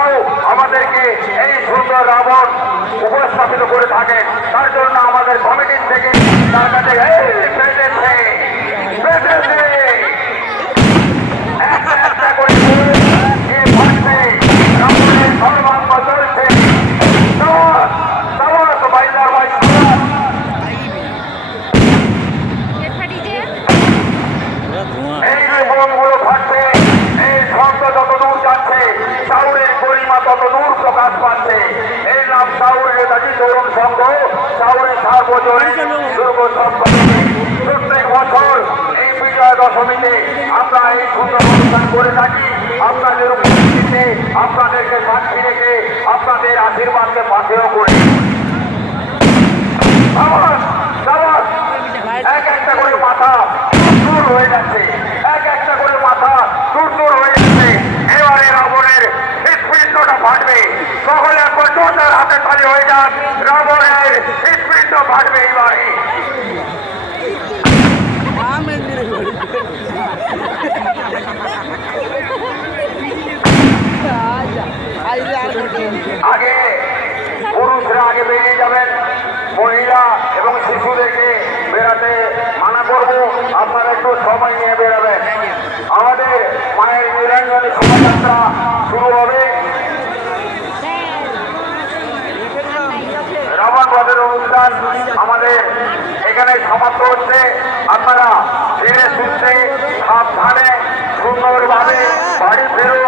আপনারাও আমাদেরকে এই সুন্দর রাবণ উপস্থাপিত করে থাকেন। তার জন্য আমাদের কমিটির থেকে তার কাছে একটা একটা করে রাবণের সর্বাঙ্গ চলছে। এই বোমগুলো ফাটছে, এই শব্দ যত দূর যাচ্ছে চাউরের গরিমা তত দূর প্রকাশ পাচ্ছে। এই নাম চাউরের নেতাজি তরুণ সংঘ, চাউরের সার্বজনীন দুর্গোৎসব কমিটি। প্রত্যেক বছর এই বিজয়া দশমীতে আমরা এই সুন্দর অনুষ্ঠান করে থাকি। আপনাদের উপস্থিতিতে আপনাদেরকে সাক্ষী রেখে আপনাদের আশীর্বাদকে পাথেয় করি। এক একটা করে মাথা দূর হয়ে যাচ্ছে, এক একটা করে মাথা দূর হয়ে যাচ্ছে। এবারে রাবণের হৃৎপিণ্ডটা ফাটবে। সকলে একবার জোরদার হাতে তালি হয়ে যান। রাবণের হৃৎপিণ্ড ফাটবে এবারে। আগে পুরুষরা আগে বেরিয়ে যাবেন, মহিলা এবং শিশুদেরকে বেরাতে মানা করব। আপনারা একটু সময় নিয়ে বেরাবেন। আমাদের মায়ের নিরঞ্জনী শোভাযাত্রা শুরু হবে। রাবণ বধের অনুষ্ঠান আমাদের এখানে সমাপ্ত হচ্ছে। আপনারা ধীরে সুস্থে সাবধানে সুন্দরভাবে বাড়ি ফেরুন।